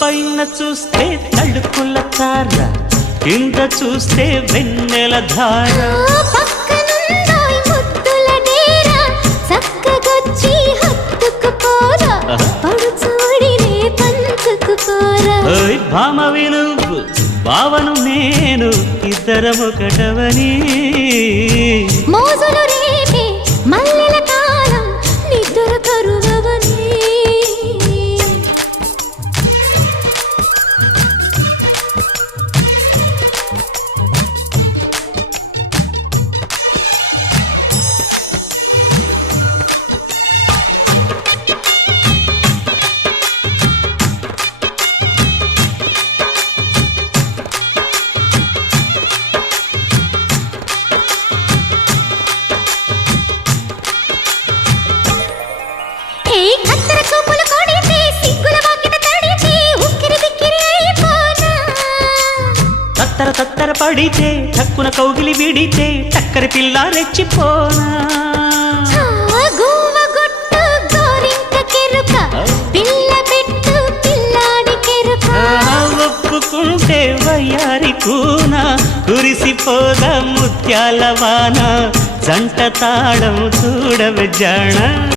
పైన చూస్తే తడుకుల తార, కింద చూస్తే వెన్నెల ధార. పక్కనుందోయ్ ముద్దుల డేరా, చక్కగొచ్చి హత్తుకుపోరా, పడుచూడినే పంచుకుపోరా. ఓయ్ భామ విలువు భావను నేను, ఇద్దరమొకటవని. మోజులు రేపే మల్లెల కాలం, నిద్ర కరువవని. తత్తర తత్తర పడితే టక్కున కౌగిలి విడితే టక్కరి పిల్ల రెచ్చిపోనా. ఒప్పుకుంటే వయ్యారి కూన, కురిసిపోదా ముత్యాల వాన, జంట తాళం చూడవే జాణ.